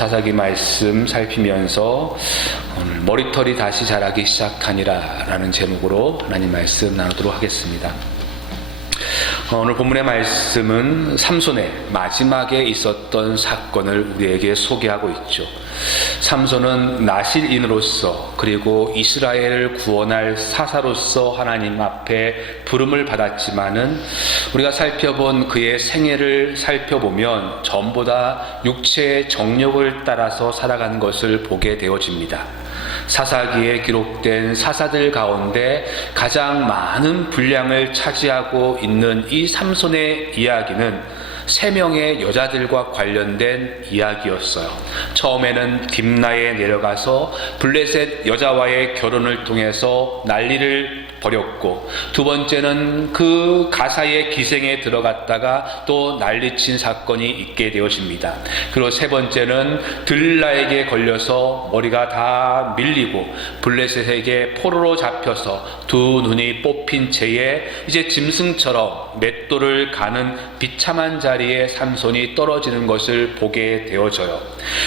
사사기 말씀 살피면서 머리털이 다시 자라기 시작하니라 라는 제목으로 하나님 말씀 나누도록 하겠습니다. 오늘 본문의 말씀은 삼손의 마지막에 있었던 사건을 우리에게 소개하고 있죠. 삼손은 나실인으로서 그리고 이스라엘을 구원할 사사로서 하나님 앞에 부름을 받았지만은 우리가 살펴본 그의 생애를 살펴보면 전보다 육체의 정욕을 따라서 살아간 것을 보게 되어집니다. 사사기에 기록된 사사들 가운데 가장 많은 분량을 차지하고 있는 이 삼손의 이야기는 3명의 여자들과 관련된 이야기였어요. 처음에는 딥나에 내려가서 블레셋 여자와의 결혼을 통해서 난리를 벌였고, 두 번째는 그 가사의 기생에 들어갔다가 또 난리친 사건이 있게 되어집니다. 그리고 세 번째는 들라에게 걸려서 머리가 다 밀리고 블레셋에게 포로로 잡혀서 두 눈이 뽑힌 채에 이제 짐승처럼 맷돌을 가는 비참한 자리에 삼손이 떨어지는 것을 보게 되어져요.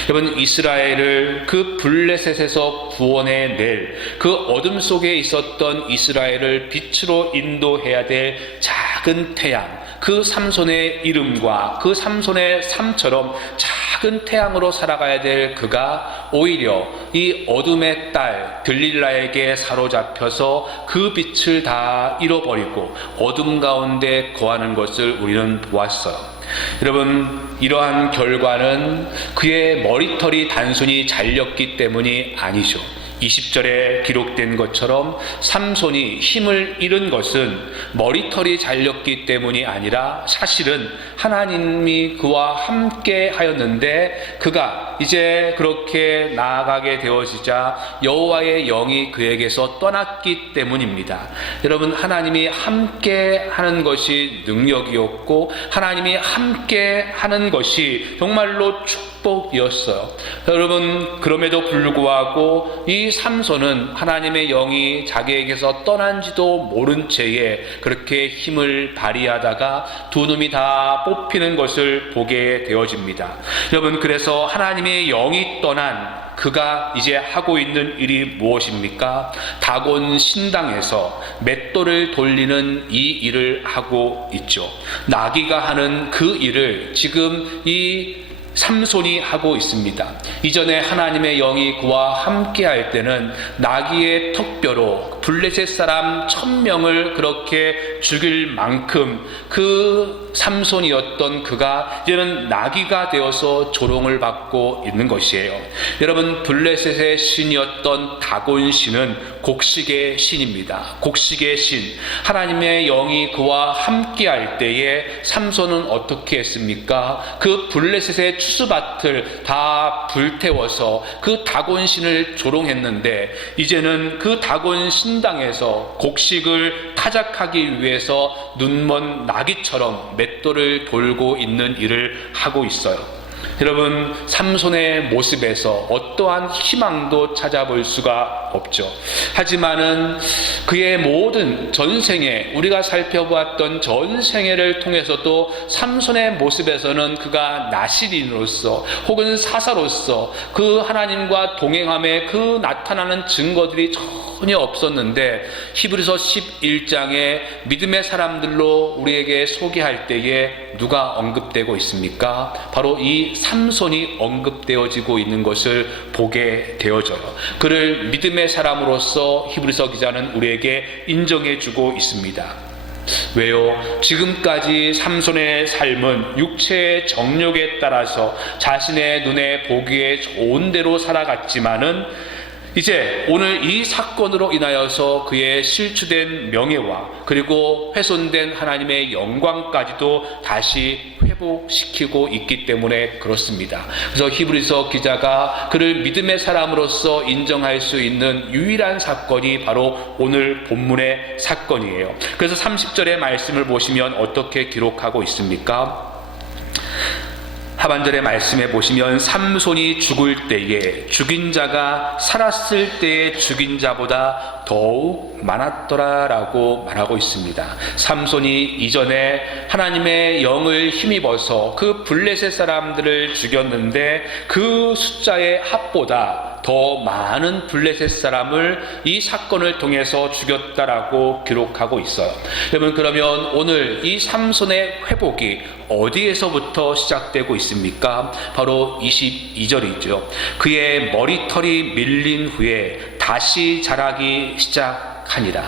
여러분, 이스라엘을 그 블레셋에서 구원해낼 그 어둠 속에 있었던 이스라엘을 빛으로 인도해야 될 작은 태양, 그 삼손의 이름과 그 삼손의 삶처럼 작은 태양으로 살아가야 될 그가 오히려 이 어둠의 딸 들릴라에게 사로잡혀서 그 빛을 다 잃어버리고 어둠 가운데 거하는 것을 우리는 보았어요. 여러분, 이러한 결과는 그의 머리털이 단순히 잘렸기 때문이 아니죠. 20절에 기록된 것처럼 삼손이 힘을 잃은 것은 머리털이 잘렸기 때문이 아니라 사실은 하나님이 그와 함께 하였는데 그가 이제 그렇게 나아가게 되어지자 여호와의 영이 그에게서 떠났기 때문입니다. 여러분, 하나님이 함께 하는 것이 능력이었고 하나님이 함께 하는 것이 정말로 축복이었어요. 여러분, 그럼에도 불구하고 이 삼손은 하나님의 영이 자기에게서 떠난지도 모른 채에 그렇게 힘을 발휘하다가 두 놈이 다 뽑히는 것을 보게 되어집니다. 여러분, 그래서 하나님의 영이 떠난 그가 이제 하고 있는 일이 무엇입니까? 다곤 신당에서 맷돌을 돌리는 이 일을 하고 있죠. 나귀가 하는 그 일을 지금 이 삼손이 하고 있습니다. 이전에 하나님의 영이 그와 함께 할 때는 나귀의 턱뼈로 블레셋 사람 1000명을 그렇게 죽일 만큼 그 삼손이었던 그가 이제는 나귀가 되어서 조롱을 받고 있는 것이에요. 여러분, 블레셋의 신이었던 다곤 신은 곡식의 신입니다. 곡식의 신. 하나님의 영이 그와 함께 할 때에 삼손은 어떻게 했습니까? 그 블레셋의 추수밭을 다 불태워서 그 다곤 신을 조롱했는데 이제는 그 다곤 신당에서 곡식을 타작하기 위해서 눈먼 나귀처럼 맷돌을 돌고 있는 일을 하고 있어요. 여러분, 삼손의 모습에서 어떠한 희망도 찾아볼 수가 없죠. 하지만은 그의 모든 전생에, 우리가 살펴보았던 전생애를 통해서도 삼손의 모습에서는 그가 나실인으로서 혹은 사사로서 그 하나님과 동행함에 그 나타나는 증거들이 전혀 없었는데 히브리서 11장에 믿음의 사람들로 우리에게 소개할 때에 누가 언급되고 있습니까? 바로 이 삼손이 언급되어지고 있는 것을 보게 되어져요. 그를 믿음의 사람으로서 히브리서 기자는 우리에게 인정해주고 있습니다. 왜요? 지금까지 삼손의 삶은 육체의 정욕에 따라서 자신의 눈에 보기에 좋은 대로 살아갔지만은 이제 오늘 이 사건으로 인하여서 그의 실추된 명예와 그리고 훼손된 하나님의 영광까지도 다시 회복시키고 있기 때문에 그렇습니다. 그래서 히브리서 기자가 그를 믿음의 사람으로서 인정할 수 있는 유일한 사건이 바로 오늘 본문의 사건이에요. 그래서 30절의 말씀을 보시면 어떻게 기록하고 있습니까? 하반절의 말씀에 보시면 삼손이 죽을 때에 죽인 자가 살았을 때의 죽인 자보다 더욱 많았더라라고 말하고 있습니다. 삼손이 이전에 하나님의 영을 힘입어서 그 블레셋 사람들을 죽였는데 그 숫자의 합보다 더 많은 블레셋 사람을 이 사건을 통해서 죽였다라고 기록하고 있어요. 여러분, 그러면 오늘 이 삼손의 회복이 어디에서부터 시작되고 있습니까? 바로 22절이죠. 그의 머리털이 밀린 후에 다시 자라기 시작하니라.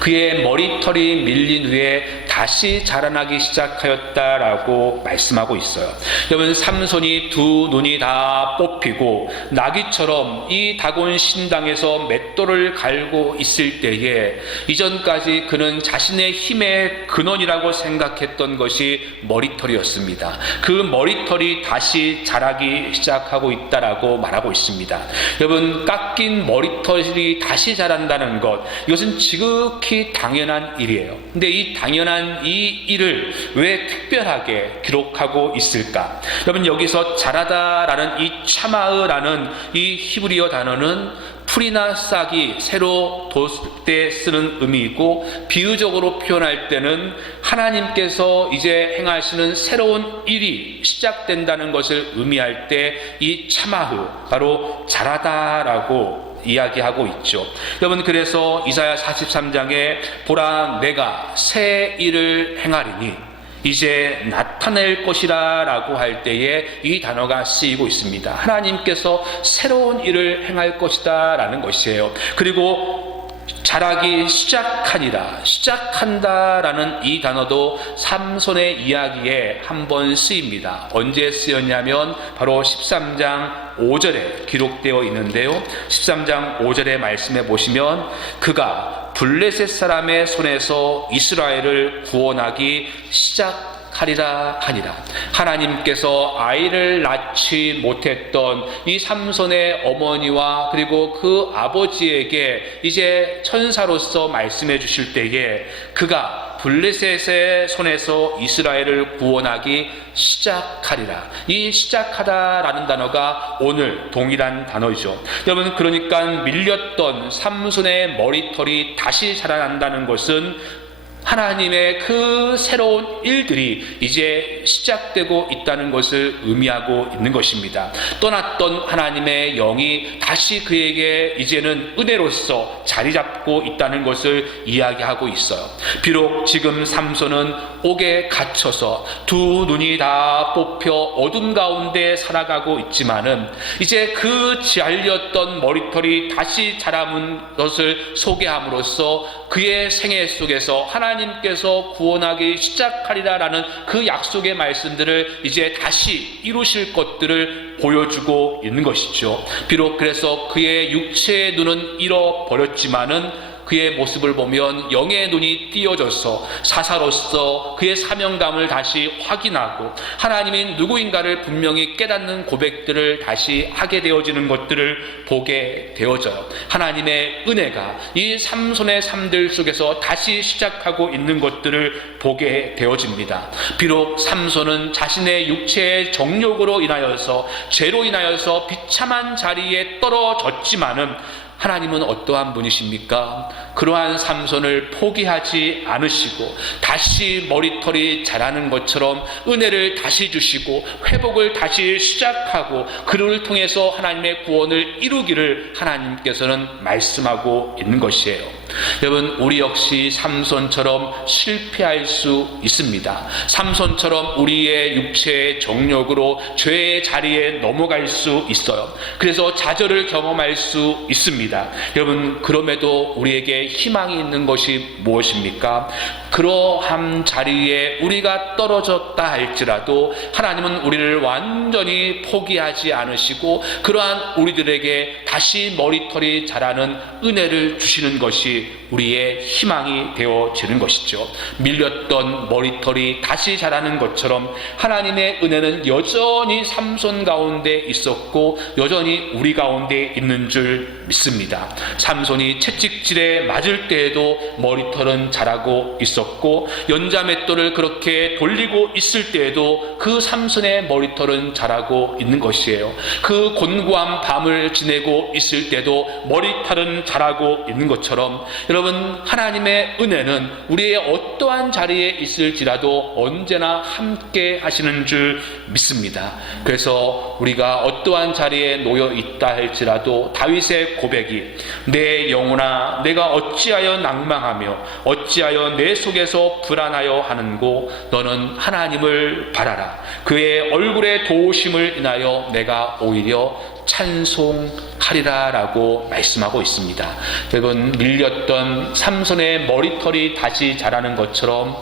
그의 머리털이 밀린 후에 다시 자라나기 시작하였다라고 말씀하고 있어요. 여러분, 삼손이 두 눈이 다 뽑히고 나귀처럼 이 다곤 신당에서 맷돌을 갈고 있을 때에 이전까지 그는 자신의 힘의 근원이라고 생각했던 것이 머리털이었습니다. 그 머리털이 다시 자라기 시작하고 있다라고 말하고 있습니다. 여러분, 깎인 머리털이 다시 자란다는 것, 이것은 지극히 당연한 일이에요. 근데 이 당연한 이 일을 왜 특별하게 기록하고 있을까? 여러분, 여기서 자라다라는 이 차마으라는 이 히브리어 단어는 풀이나 싹이 새로 돋을 때 쓰는 의미이고, 비유적으로 표현할 때는 하나님께서 이제 행하시는 새로운 일이 시작된다는 것을 의미할 때 이 차마흐, 바로 자라다라고 이야기하고 있죠. 여러분, 그래서 이사야 43장에 보라 내가 새 일을 행하리니 이제 나타낼 것이라 라고 할 때에 이 단어가 쓰이고 있습니다. 하나님께서 새로운 일을 행할 것이다 라는 것이에요. 그리고 자라기 시작하니라, 시작한다라는 이 단어도 삼손의 이야기에 한번 쓰입니다. 언제 쓰였냐면 바로 13장 5절에 기록되어 있는데요. 13장 5절의 말씀에 보시면 그가 블레셋 사람의 손에서 이스라엘을 구원하기 시작하리라 하니라. 하나님께서 아이를 낳지 못했던 이 삼손의 어머니와 그리고 그 아버지에게 이제 천사로서 말씀해 주실 때에 그가 블레셋의 손에서 이스라엘을 구원하기 시작하리라. 이 시작하다라는 단어가 오늘 동일한 단어이죠. 여러분, 그러니까 밀렸던 삼손의 머리털이 다시 자라난다는 것은 하나님의 그 새로운 일들이 이제 시작되고 있다는 것을 의미하고 있는 것입니다. 떠났던 하나님의 영이 다시 그에게 이제는 은혜로서 자리 잡고 있다는 것을 이야기하고 있어요. 비록 지금 삼손은 옥에 갇혀서 두 눈이 다 뽑혀 어둠 가운데 살아가고 있지만은 이제 그 잘렸던 머리털이 다시 자라는 것을 소개함으로써 그의 생애 속에서 하나님께서 구원하기 시작하리라라는 그 약속의 말씀들을 이제 다시 이루실 것들을 보여주고 있는 것이죠. 비록 그래서 그의 육체의 눈은 잃어버렸지만은 그의 모습을 보면 영의 눈이 띄어져서 사사로서 그의 사명감을 다시 확인하고 하나님이 누구인가를 분명히 깨닫는 고백들을 다시 하게 되어지는 것들을 보게 되어져요. 하나님의 은혜가 이 삼손의 삶들 속에서 다시 시작하고 있는 것들을 보게 되어집니다. 비록 삼손은 자신의 육체의 정욕으로 인하여서 죄로 인하여서 비참한 자리에 떨어졌지만은 하나님은 어떠한 분이십니까? 그러한 삼손을 포기하지 않으시고 다시 머리털이 자라는 것처럼 은혜를 다시 주시고 회복을 다시 시작하고 그를 통해서 하나님의 구원을 이루기를 하나님께서는 말씀하고 있는 것이에요. 여러분, 우리 역시 삼손처럼 실패할 수 있습니다. 삼손처럼 우리의 육체의 정욕으로 죄의 자리에 넘어갈 수 있어요. 그래서 좌절을 경험할 수 있습니다. 여러분, 그럼에도 우리에게 희망이 있는 것이 무엇입니까? 그러한 자리에 우리가 떨어졌다 할지라도 하나님은 우리를 완전히 포기하지 않으시고 그러한 우리들에게 다시 머리털이 자라는 은혜를 주시는 것이 그것이 우리의 희망이 되어지는 것이죠. 밀렸던 머리털이 다시 자라는 것처럼 하나님의 은혜는 여전히 삼손 가운데 있었고 여전히 우리 가운데 있는 줄 믿습니다. 삼손이 채찍질에 맞을 때에도 머리털은 자라고 있었고 연자맷돌을 그렇게 돌리고 있을 때에도 그 삼손의 머리털은 자라고 있는 것이에요. 그 곤고한 밤을 지내고 있을 때도 머리털은 자라고 있는 것처럼 여러분, 하나님의 은혜는 우리의 어떠한 자리에 있을지라도 언제나 함께 하시는 줄 믿습니다. 그래서 우리가 어떠한 자리에 놓여 있다 할지라도 다윗의 고백이 내 영혼아 내가 어찌하여 낭망하며 어찌하여 내 속에서 불안하여 하는고 너는 하나님을 바라라. 그의 얼굴의 도우심을 인하여 내가 오히려 찬송하리라 라고 말씀하고 있습니다. 여러분, 밀렸던 삼손의 머리털이 다시 자라는 것처럼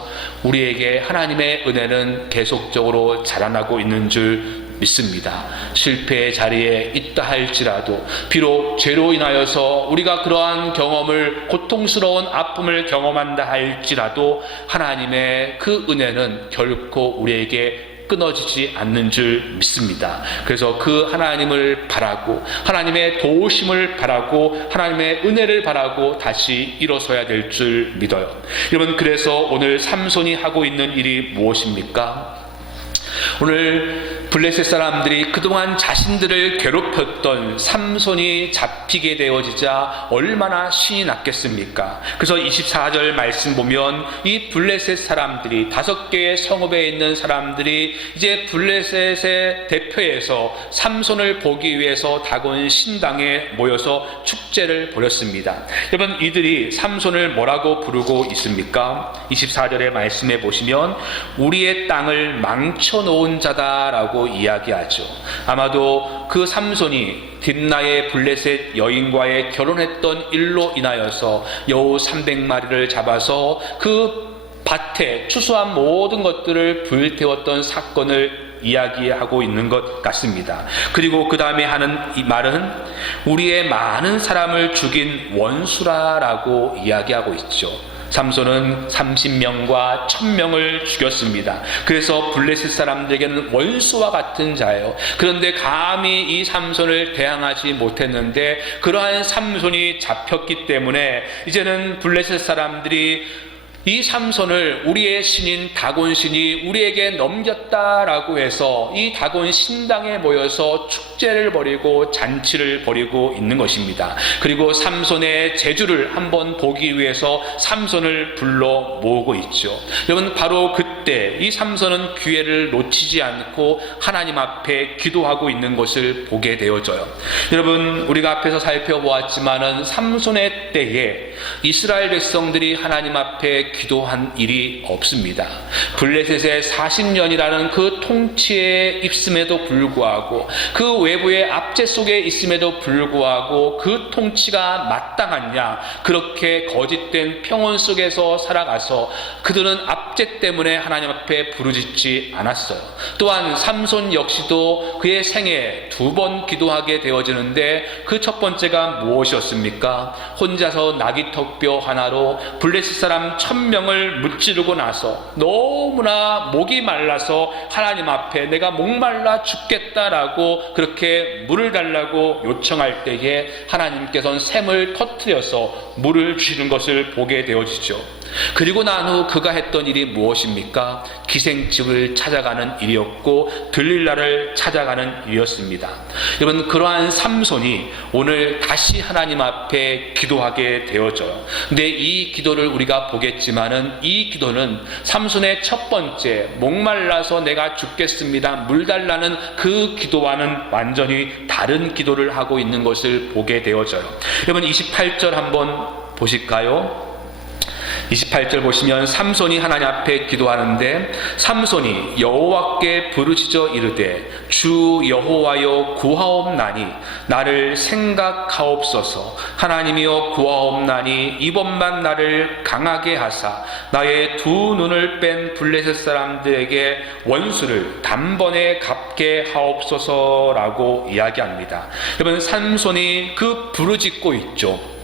우리에게 하나님의 은혜는 계속적으로 자라나고 있는 줄 믿습니다. 실패의 자리에 있다 할지라도 비록 죄로 인하여서 우리가 그러한 경험을 고통스러운 아픔을 경험한다 할지라도 하나님의 그 은혜는 결코 우리에게 끊어지지 않는 줄 믿습니다. 그래서 그 하나님을 바라고 하나님의 도우심을 바라고 하나님의 은혜를 바라고 다시 일어서야 될 줄 믿어요. 여러분, 그래서 오늘 삼손이 하고 있는 일이 무엇입니까? 오늘 블레셋 사람들이 그동안 자신들을 괴롭혔던 삼손이 잡히게 되어지자 얼마나 신이 났겠습니까? 그래서 24절 말씀 보면 이 블레셋 사람들이 5개의 성읍에 있는 사람들이 이제 블레셋의 대표에서 삼손을 보기 위해서 다곤 신당에 모여서 축제를 벌였습니다. 여러분, 이들이 삼손을 뭐라고 부르고 있습니까? 24절의 말씀에 보시면 우리의 땅을 망쳐놓은 자다라고 이야기하죠. 아마도 그 삼손이 딥나의 블레셋 여인과의 결혼했던 일로 인하여서 여우 300마리를 잡아서 그 밭에 추수한 모든 것들을 불태웠던 사건을 이야기하고 있는 것 같습니다. 그리고 그 다음에 하는 이 말은 우리의 많은 사람을 죽인 원수라라고 이야기하고 있죠. 삼손은 30명과 1000명을 죽였습니다. 그래서 블레셋 사람들에게는 원수와 같은 자예요. 그런데 감히 이 삼손을 대항하지 못했는데 그러한 삼손이 잡혔기 때문에 이제는 블레셋 사람들이 이 삼손을 우리의 신인 다곤 신이 우리에게 넘겼다라고 해서 이 다곤 신당에 모여서 축제를 벌이고 잔치를 벌이고 있는 것입니다. 그리고 삼손의 재주를 한번 보기 위해서 삼손을 불러 모으고 있죠. 여러분, 바로 그때 이 삼손은 기회를 놓치지 않고 하나님 앞에 기도하고 있는 것을 보게 되어져요. 여러분, 우리가 앞에서 살펴보았지만은 삼손의 때에 이스라엘 백성들이 하나님 앞에 기도한 일이 없습니다. 블레셋의 40년이라는 그 통치에 있음에도 불구하고 그 외부의 압제 속에 있음에도 불구하고 그 통치가 마땅하냐, 그렇게 거짓된 평온 속에서 살아가서 그들은 압제 때문에 하나님 앞에 부르짖지 않았어요. 또한 삼손 역시도 그의 생애 2번 기도하게 되어지는데 그 첫 번째가 무엇이었습니까? 혼자서 나귀턱뼈 하나로 블레셋 사람 1000명을 무찌르고 나서 너무나 목이 말라서 하나님 앞에 내가 목말라 죽겠다라고 그렇게 물을 달라고 요청할 때에 하나님께서는 샘을 터뜨려서 물을 주시는 것을 보게 되어지죠. 그리고 난 후 그가 했던 일이 무엇입니까? 기생집을 찾아가는 일이었고 들릴라를 찾아가는 일이었습니다. 여러분, 그러한 삼손이 오늘 다시 하나님 앞에 기도하게 되어져요. 근데 이 기도를 우리가 보겠지만은 이 기도는 삼손의 첫 번째 목말라서 내가 죽겠습니다 물 달라는 그 기도와는 완전히 다른 기도를 하고 있는 것을 보게 되어져요. 여러분, 28절 한번 보실까요? 28절 보시면 삼손이 하나님 앞에 기도하는데 삼손이 여호와께 부르짖어 이르되 주 여호와여 구하옵나니 나를 생각하옵소서. 하나님이여 구하옵나니 이번만 나를 강하게 하사 나의 2 눈을 뺀 블레셋 사람들에게 원수를 단번에 갚게 하옵소서라고 이야기합니다. 여러분, 삼손이 그 부르짖고 있죠.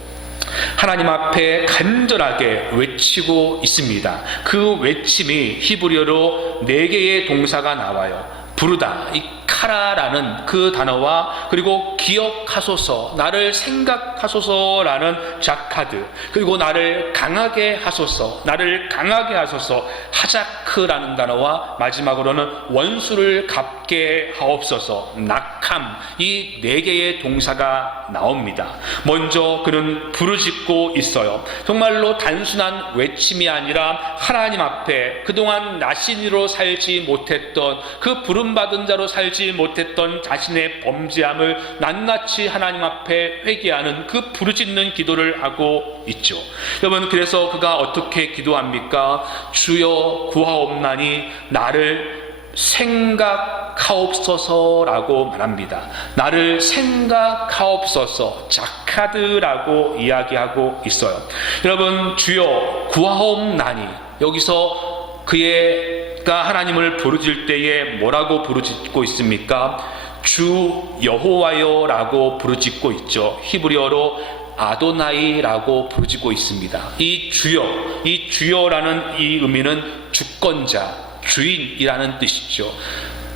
하나님 앞에 간절하게 외치고 있습니다. 그 외침이 히브리어로 4개의 동사가 나와요. 부르다, 이 카라라는 그 단어와, 그리고 기억하소서, 나를 생각하소서라는 자카드, 그리고 나를 강하게 하소서, 나를 강하게 하소서, 하자크라는 단어와, 마지막으로는 원수를 갚게 하옵소서, 낙함, 이 4개의 동사가 나옵니다. 먼저 그는 부르짖고 있어요. 정말로 단순한 외침이 아니라 하나님 앞에 그동안 나신이로 살지 못했던, 그 부름받은 자로 살지 못했던 자신의 범죄함을 낱낱이 하나님 앞에 회개하는 그 부르짖는 기도를 하고 있죠. 여러분, 그래서 그가 어떻게 기도합니까? 주여 구하옵나니 나를 생각하옵소서라고 말합니다. 나를 생각하옵소서, 자카드라고 이야기하고 있어요. 여러분, 주여 구하옵나니, 여기서 그가 하나님을 부르짖을 때에 뭐라고 부르짖고 있습니까? 주 여호와여 라고 부르짖고 있죠. 히브리어로 아도나이라고 부르짖고 있습니다. 이 주여라는 이 의미는 주권자, 주인이라는 뜻이죠.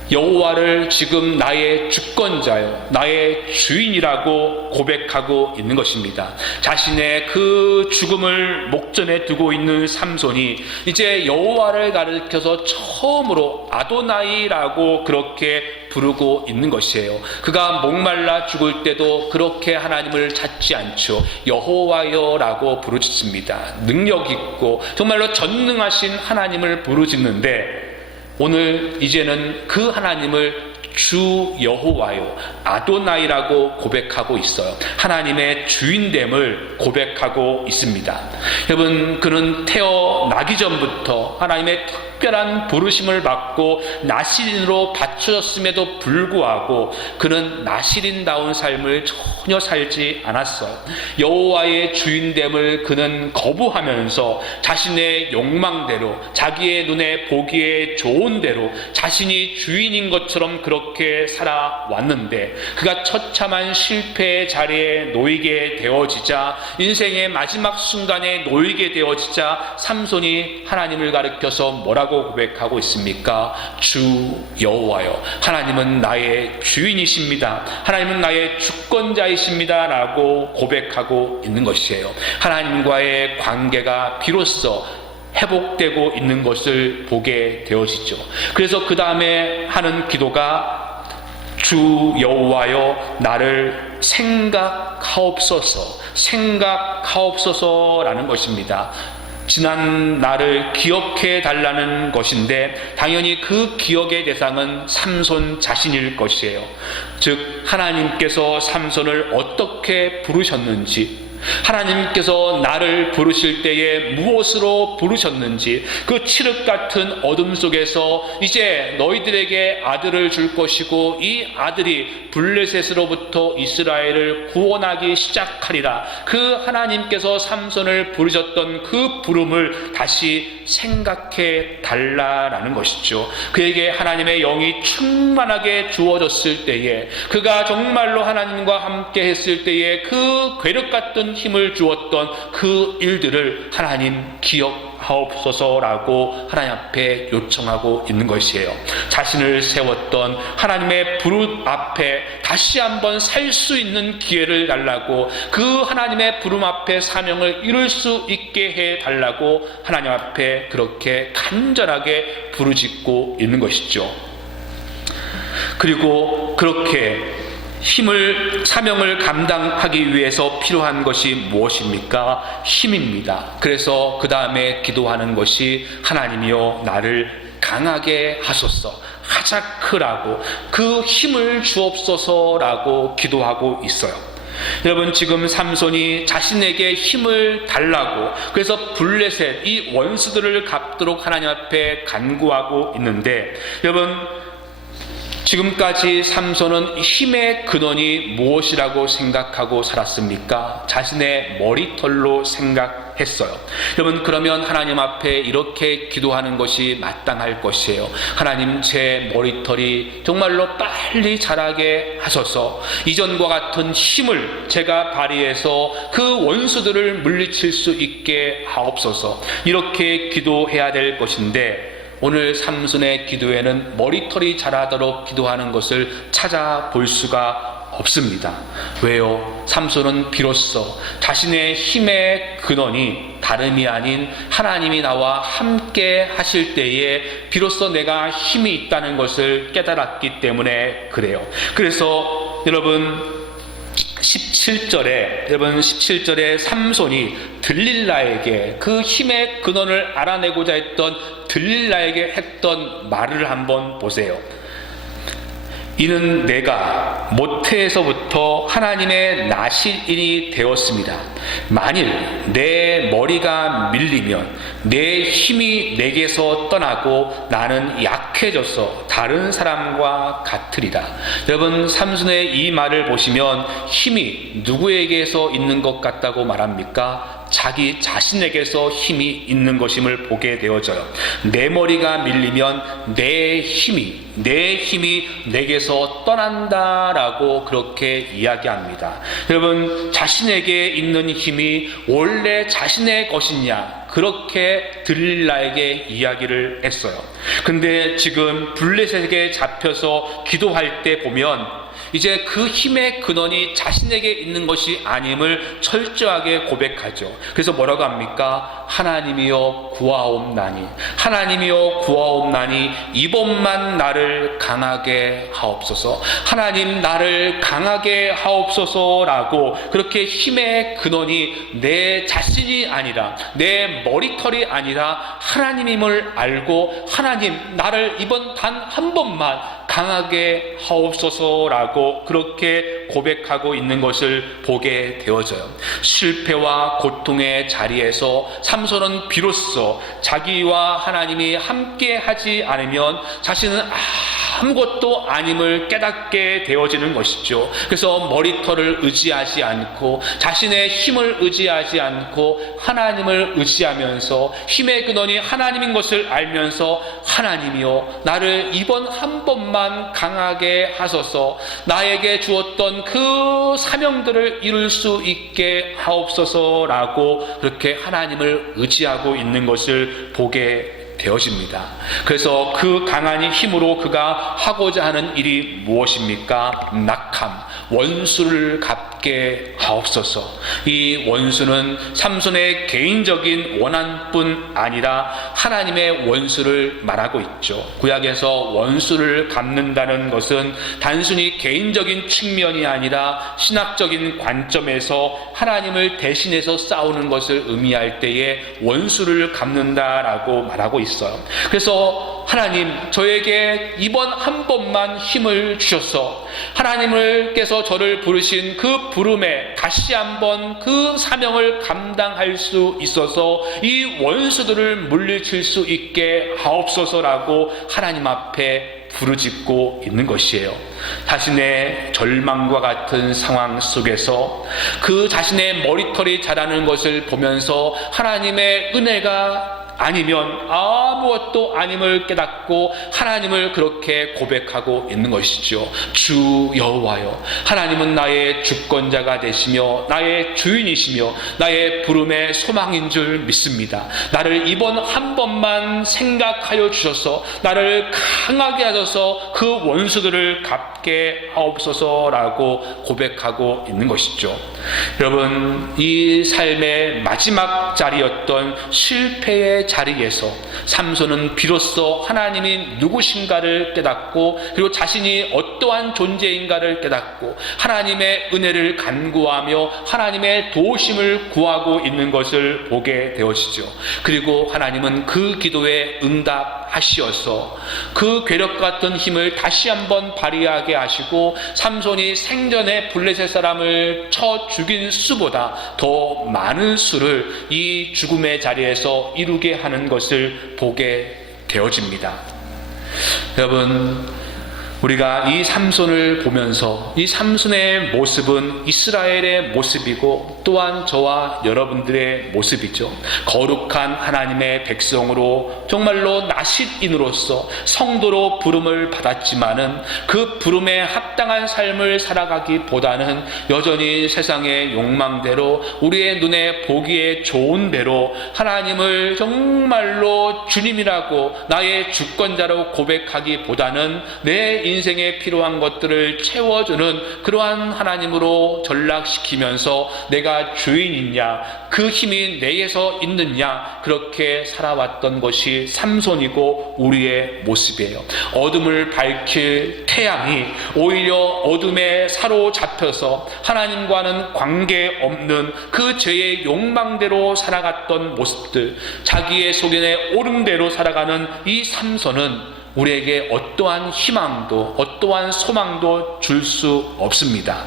여호와를 지금 나의 주권자요, 나의 주인이라고 고백하고 있는 것입니다. 자신의 그 죽음을 목전에 두고 있는 삼손이 이제 여호와를 가리켜서 처음으로 아도나이라고 그렇게 부르고 있는 것이에요. 그가 목말라 죽을 때도 그렇게 하나님을 찾지 않죠. 여호와여라고 부르짖습니다. 능력 있고 정말로 전능하신 하나님을 부르짖는데, 오늘 이제는 그 하나님을 주 여호와요, 아도나이라고 고백하고 있어요. 하나님의 주인됨을 고백하고 있습니다. 여러분, 그는 태어나기 전부터 하나님의 특별한 부르심을 받고 나시린으로 바쳐졌음에도 불구하고 그는 나시린다운 삶을 전혀 살지 않았어요. 여호와의 주인됨을 그는 거부하면서 자신의 욕망대로, 자기의 눈에 보기에 좋은 대로 자신이 주인인 것처럼 그렇게 살아왔는데, 그가 처참한 실패의 자리에 놓이게 되어지자, 인생의 마지막 순간에 놓이게 되어지자 삼손이 하나님을 가리켜서 뭐라고 고백하고 있습니까? 주 여호와여, 하나님은 나의 주인이십니다. 하나님은 나의 주권자이십니다 라고 고백하고 있는 것이에요. 하나님과의 관계가 비로소 회복되고 있는 것을 보게 되어지죠. 그래서 그 다음에 하는 기도가 주 여호와여 나를 생각하옵소서라는 것입니다. 지난 날을 기억해 달라는 것인데, 당연히 그 기억의 대상은 삼손 자신일 것이에요. 즉 하나님께서 삼손을 어떻게 부르셨는지, 하나님께서 나를 부르실 때에 무엇으로 부르셨는지, 그 칠흑 같은 어둠 속에서 이제 너희들에게 아들을 줄 것이고 이 아들이 블레셋으로부터 이스라엘을 구원하기 시작하리라, 그 하나님께서 삼손을 부르셨던 그 부름을 다시 생각해 달라라는 것이죠. 그에게 하나님의 영이 충만하게 주어졌을 때에, 그가 정말로 하나님과 함께 했을 때에 그 괴력 같은 힘을 주었던 그 일들을 하나님 기억하옵소서라고 하나님 앞에 요청하고 있는 것이에요. 자신을 세웠던 하나님의 부름 앞에 다시 한번 살 수 있는 기회를 달라고, 그 하나님의 부름 앞에 사명을 이룰 수 있게 해 달라고 하나님 앞에 그렇게 간절하게 부르짖고 있는 것이죠. 그리고 그렇게 사명을 감당하기 위해서 필요한 것이 무엇입니까? 힘입니다. 그래서 그 다음에 기도하는 것이 하나님이여 나를 강하게 하소서, 하자크라고, 그 힘을 주옵소서라고 기도하고 있어요. 여러분, 지금 삼손이 자신에게 힘을 달라고, 그래서 블레셋 이 원수들을 갚도록 하나님 앞에 간구하고 있는데, 여러분 지금까지 삼손은 힘의 근원이 무엇이라고 생각하고 살았습니까? 자신의 머리털로 생각했어요. 여러분, 그러면 하나님 앞에 이렇게 기도하는 것이 마땅할 것이에요. 하나님, 제 머리털이 정말로 빨리 자라게 하소서. 이전과 같은 힘을 제가 발휘해서 그 원수들을 물리칠 수 있게 하옵소서. 이렇게 기도해야 될 것인데, 오늘 삼손의 기도에는 머리털이 자라도록 기도하는 것을 찾아볼 수가 없습니다. 왜요? 삼손은 비로소 자신의 힘의 근원이 다름이 아닌 하나님이 나와 함께 하실 때에 비로소 내가 힘이 있다는 것을 깨달았기 때문에 그래요. 그래서 여러분 17절에 삼손이 들릴라에게 그 힘의 근원을 알아내고자 했던 들릴라에게 했던 말을 한번 보세요. 이는 내가 모태에서부터 하나님의 나시인이 되었습니다. 만일 내 머리가 밀리면 내 힘이 내게서 떠나고 나는 약해져서 다른 사람과 같으리라. 여러분, 삼손의 이 말을 보시면 힘이 누구에게서 있는 것 같다고 말합니까? 자기 자신에게서 힘이 있는 것임을 보게 되어져요. 내 머리가 밀리면 내 힘이 내게서 떠난다라고 그렇게 이야기합니다. 여러분, 자신에게 있는 힘이 원래 자신의 것이냐, 그렇게 들릴라에게 이야기를 했어요. 근데 지금 블레셋에게 잡혀서 기도할 때 보면 이제 그 힘의 근원이 자신에게 있는 것이 아님을 철저하게 고백하죠. 그래서 뭐라고 합니까? 하나님이여 구하옵나니, 하나님이여 구하옵나니 이번만 나를 강하게 하옵소서. 하나님, 나를 강하게 하옵소서라고 그렇게 힘의 근원이 내 자신이 아니라 내 머리털이 아니라 하나님임을 알고, 하나님, 나를 이번 단 한 번만 강하게 하옵소서라고 그렇게 고백하고 있는 것을 보게 되어져요. 실패와 고통의 자리에서 삼손은 비로소 자기와 하나님이 함께 하지 않으면 자신은 아무것도 아님을 깨닫게 되어지는 것이죠. 그래서 머리털을 의지하지 않고 자신의 힘을 의지하지 않고 하나님을 의지하면서 힘의 근원이 하나님인 것을 알면서, 하나님이여 나를 이번 한 번만 강하게 하소서. 나에게 주었던 그 사명들을 이룰 수 있게 하옵소서라고 그렇게 하나님을 의지하고 있는 것을 보게 되어집니다. 그래서 그 강한 힘으로 그가 하고자 하는 일이 무엇입니까? 낙함, 원수를 갚게 하옵소서. 이 원수는 삼손의 개인적인 원한뿐 아니라 하나님의 원수를 말하고 있죠. 구약에서 원수를 갚는다는 것은 단순히 개인적인 측면이 아니라 신학적인 관점에서 하나님을 대신해서 싸우는 것을 의미할 때에 원수를 갚는다라고 말하고 있어요. 그래서 하나님, 저에게 이번 한 번만 힘을 주셔서 하나님께서 저를 부르신 그 부름에 다시 한번 그 사명을 감당할 수 있어서 이 원수들을 물리칠 수 있게 하옵소서라고 하나님 앞에 부르짖고 있는 것이에요. 자신의 절망과 같은 상황 속에서 그 자신의 머리털이 자라는 것을 보면서 하나님의 은혜가 아니면 아무것도 아님을 깨닫고 하나님을 그렇게 고백하고 있는 것이죠. 주 여호와여, 하나님은 나의 주권자가 되시며 나의 주인이시며 나의 부름의 소망인 줄 믿습니다. 나를 이번 한 번만 생각하여 주셔서 나를 강하게 하셔서 그 원수들을 갚게 하옵소서라고 고백하고 있는 것이죠. 여러분, 이 삶의 마지막 자리였던 실패의 자리에서 삼손은 비로소 하나님이 누구신가를 깨닫고, 그리고 자신이 어떠한 존재인가를 깨닫고 하나님의 은혜를 간구하며 하나님의 도우심을 구하고 있는 것을 보게 되어지죠. 그리고 하나님은 그 기도에 응답하시어서 그 괴력 같은 힘을 다시 한번 발휘하게 하시고, 삼손이 생전에 블레셋 사람을 쳐 죽인 수보다 더 많은 수를 이 죽음의 자리에서 이루게 하는 것을 보게 되어집니다. 여러분, 우리가 이 삼손을 보면서 이 삼손의 모습은 이스라엘의 모습이고 또한 저와 여러분들의 모습이죠. 거룩한 하나님의 백성으로 정말로 나싯인으로서 성도로 부름을 받았지만은 그 부름에 합당한 삶을 살아가기보다는 여전히 세상의 욕망대로 우리의 눈에 보기에 좋은 대로 하나님을 정말로 주님이라고 나의 주권자로 고백하기보다는 내 인생에 필요한 것들을 채워주는 그러한 하나님으로 전락시키면서 내가 주인이냐, 그 힘이 내에서 있느냐, 그렇게 살아왔던 것이 삼손이고 우리의 모습이에요. 어둠을 밝힐 태양이 오히려 어둠에 사로잡혀서 하나님과는 관계없는 그 죄의 욕망대로 살아갔던 모습들, 자기의 속인의 옳은 대로 살아가는 이 삼손은 우리에게 어떠한 희망도 어떠한 소망도 줄 수 없습니다.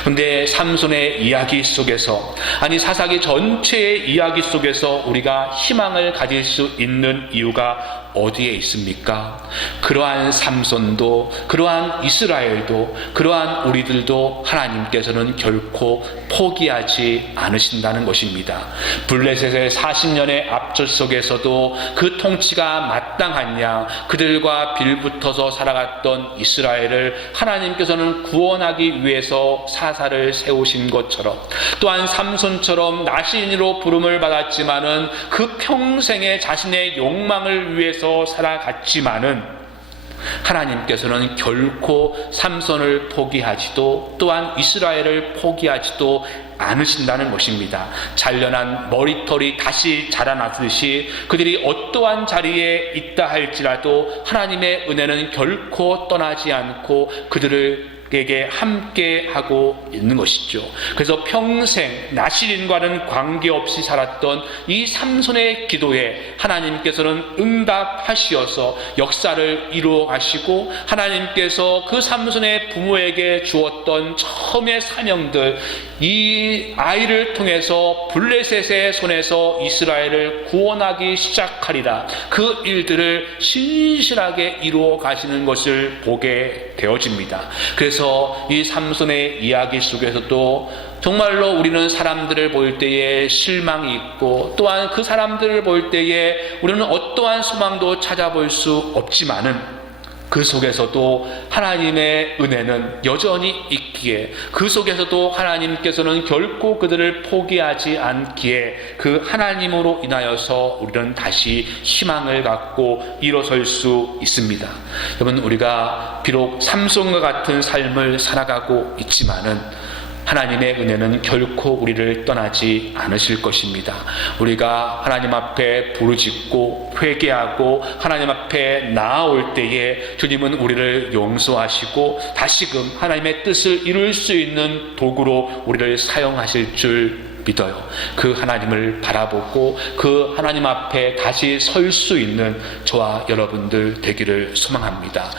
그런데 삼손의 이야기 속에서, 아니 사사기 전체의 이야기 속에서 우리가 희망을 가질 수 있는 이유가 어디에 있습니까? 그러한 삼손도, 그러한 이스라엘도, 그러한 우리들도 하나님께서는 결코 포기하지 않으신다는 것입니다. 블레셋의 40년의 압절 속에서도 그 통치가 마땅한 양 그들과 빌붙어서 살아갔던 이스라엘을 하나님께서는 구원하기 위해서 사사를 세우신 것처럼, 또한 삼손처럼 나시인으로 부름을 받았지만은 그 평생에 자신의 욕망을 위해서 살아갔지만은 하나님께서는 결코 삼손을 포기하지도 또한 이스라엘을 포기하지도 않으신다는 것입니다. 잘려난 머리털이 다시 자라나듯이 그들이 어떠한 자리에 있다 할지라도 하나님의 은혜는 결코 떠나지 않고 그들을 에게 함께 하고 있는 것이죠. 그래서 평생 나시린과는 관계없이 살았던 이 삼손의 기도에 하나님께서는 응답하시어서 역사를 이루어 가시고, 하나님께서 그 삼손의 부모에게 주었던 처음의 사명들, 이 아이를 통해서 블레셋의 손에서 이스라엘을 구원하기 시작하리라, 그 일들을 신실하게 이루어 가시는 것을 보게 되어집니다. 그래서 이 삼손의 이야기 속에서도 정말로 우리는 사람들을 볼 때에 실망이 있고, 또한 그 사람들을 볼 때에 우리는 어떠한 소망도 찾아볼 수 없지만은 그 속에서도 하나님의 은혜는 여전히 있기에, 그 속에서도 하나님께서는 결코 그들을 포기하지 않기에 그 하나님으로 인하여서 우리는 다시 희망을 갖고 일어설 수 있습니다. 여러분, 우리가 비록 삼손과 같은 삶을 살아가고 있지만은 하나님의 은혜는 결코 우리를 떠나지 않으실 것입니다. 우리가 하나님 앞에 부르짖고 회개하고 하나님 앞에 나아올 때에 주님은 우리를 용서하시고 다시금 하나님의 뜻을 이룰 수 있는 도구로 우리를 사용하실 줄 믿어요. 그 하나님을 바라보고 그 하나님 앞에 다시 설 수 있는 저와 여러분들 되기를 소망합니다.